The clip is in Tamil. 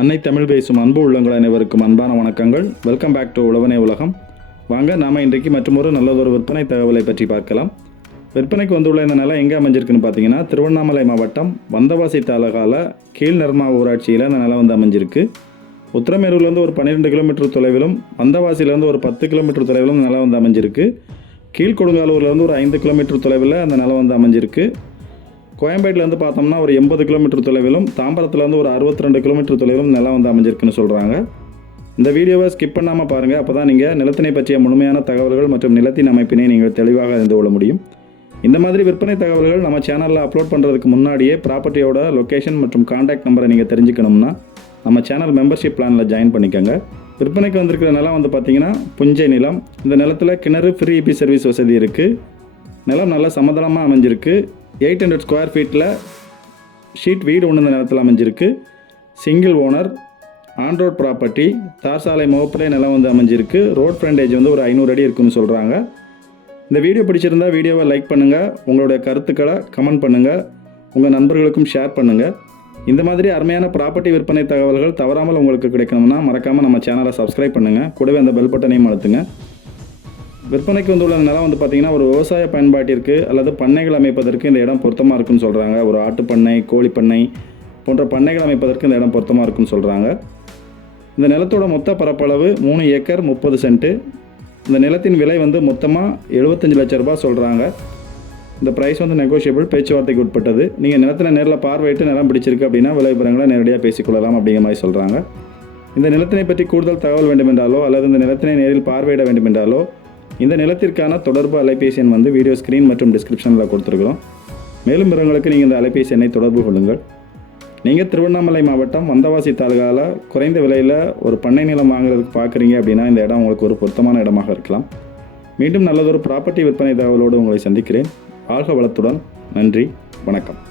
அன்னை தமிழ் பேசும் அன்பு உள்ளங்கள் அனைவருக்கும் அன்பான வணக்கங்கள். வெல்கம் பேக் டு உழவனே உலகம். வாங்க நாம் இன்றைக்கு மற்றொரு நல்லதொரு விற்பனை தகவலை பற்றி பார்க்கலாம். விற்பனைக்கு வந்துள்ள இந்த நிலம் எங்கே அமைஞ்சிருக்குன்னு பார்த்தீங்கன்னா திருவண்ணாமலை மாவட்டம் வந்தவாசி தாலுகால கீழ் நர்மா ஊராட்சியில் இந்த நிலம் வந்து அமைஞ்சிருக்கு. உத்தரமேரூர்லேருந்து ஒரு பன்னிரெண்டு கிலோமீட்டர் தொலைவிலும் வந்தவாசியிலேருந்து ஒரு பத்து கிலோமீட்டர் தொலைவிலும் இந்த நிலம் வந்து அமைஞ்சிருக்கு. கீழ்கொடுங்காலூர்லேருந்து ஒரு ஐந்து கிலோமீட்டர் தொலைவில் அந்த நிலம் வந்து அமைஞ்சிருக்கு. கோயம்பேட்டிலேருந்து பார்த்தோம்னா ஒரு எண்பது கிலோமீட்டர் தொலைவிலும் தாம்பரத்துலேருந்து ஒரு அறுபத்தி ரெண்டு கிலோமீட்டர் தொலைவிலும் நிலம் வந்து அமைஞ்சிருக்குன்னு சொல்கிறாங்க இந்த வீடியோவை ஸ்கிப் பண்ணாமல் பாருங்கள் அப்போ தான் நீங்கள் நிலத்தினை பற்றிய முழுமையான தகவல்கள் மற்றும் நிலத்தின் அமைப்பினை நீங்கள் தெளிவாக அறிந்து கொள்ள முடியும். இந்த மாதிரி விற்பனை தகவல்கள் நம்ம சேனலில் அப்லோட் பண்ணுறதுக்கு முன்னாடியே ப்ராப்பர்ட்டியோட லொக்கேஷன் மற்றும் காண்டாக்ட் நம்பரை நீங்கள் தெரிஞ்சுக்கணும்னா நம்ம சேனல் மெம்பர்ஷிப் பிளானில் ஜாயின் பண்ணிக்கோங்க. விற்பனைக்கு வந்திருக்கிற நிலம் வந்து பார்த்தீங்கன்னா புஞ்சை நிலம். இந்த நிலத்தில் கிணறு ஃப்ரீ இபி சர்வீஸ் வசதி இருக்குது நிலம் நல்லா சமதளமாக அமைஞ்சிருக்கு. எயிட் ஹண்ட்ரட் ஸ்கொயர் ஃபீட்டில் ஷீட் வீடு உணர்ந்த நிலத்தில் அமைஞ்சிருக்கு. சிங்கிள் ஓனர் ஆன்ரோட் ப்ராப்பர்ட்டி தார் சாலை முகப்பிலே நிலம் வந்து அமைஞ்சிருக்கு. ரோட் ஃப்ரண்டேஜ் வந்து ஒரு ஐநூறு அடி இருக்குன்னு சொல்கிறாங்க இந்த வீடியோ பிடிச்சிருந்தா வீடியோவை லைக் பண்ணுங்கள் உங்களுடைய கருத்துக்களை கமெண்ட் பண்ணுங்கள் உங்கள் நண்பர்களுக்கும் ஷேர் பண்ணுங்கள் இந்த மாதிரி அருமையான ப்ராப்பர்ட்டி விற்பனை தகவல்கள் தவறாமல் உங்களுக்கு கிடைக்கணும்னா மறக்காமல் நம்ம சேனலை சப்ஸ்கிரைப் பண்ணுங்கள் கூடவே அந்த பெல் பட்டனையும் அழுத்துங்க. விற்பனைக்கு வந்துள்ள நிலம் வந்து பார்த்திங்கன்னா ஒரு விவசாய பயன்பாட்டிற்கு அல்லது பண்ணைகள் அமைப்பதற்கு இந்த இடம் பொருத்தமாக இருக்குன்னு சொல்கிறாங்க ஒரு ஆட்டு பண்ணை கோழி பண்ணை போன்ற பண்ணைகள் அமைப்பதற்கு இந்த இடம் பொருத்தமாக இருக்குன்னு சொல்கிறாங்க இந்த நிலத்தோட மொத்த பரப்பளவு மூணு ஏக்கர் முப்பது சென்ட்டு இந்த நிலத்தின் விலை வந்து மொத்தமாக எழுபத்தஞ்சு லட்ச ரூபாய் சொல்கிறாங்க இந்த ப்ரைஸ் வந்து நெகோஷியபிள் பேச்சுவார்த்தைக்கு உட்பட்டது. நீங்கள் நிலத்தில் நேரில் பார்வையிட்டு நிலம் பிடிச்சிருக்கு அப்படின்னா விலை விவரங்களை நேரடியாக பேசிக்கொள்ளலாம் அப்படிங்கிற மாதிரி சொல்கிறாங்க இந்த நிலத்தினை பற்றி கூடுதல் தகவல் வேண்டுமென்றாலோ அல்லது இந்த நிலத்தினை நேரில் பார்வையிட வேண்டுமென்றாலோ இந்த நிலத்திற்கான தொடர்பு அலைபேசி எண் வந்து வீடியோ ஸ்க்ரீன் மற்றும் டிஸ்கிரிப்ஷனில் கொடுத்துருக்குறோம். மேலும் விவரங்களுக்கு நீங்கள் இந்த அலைபேசி எண்ணை தொடர்பு கொள்ளுங்கள். நீங்கள் திருவண்ணாமலை மாவட்டம் வந்தவாசி தாலுகாவில் குறைந்த விலையில் ஒரு பண்ணை நிலம் வாங்குறதுக்கு பார்க்குறீங்க அப்படின்னா இந்த இடம் உங்களுக்கு ஒரு பொருத்தமான இடமாக இருக்கலாம். மீண்டும் நல்லதொரு ப்ராப்பர்ட்டி விற்பனை தகவலோடு உங்களை சந்திக்கிறேன். ஆழ்க வளத்துடன். நன்றி. வணக்கம்.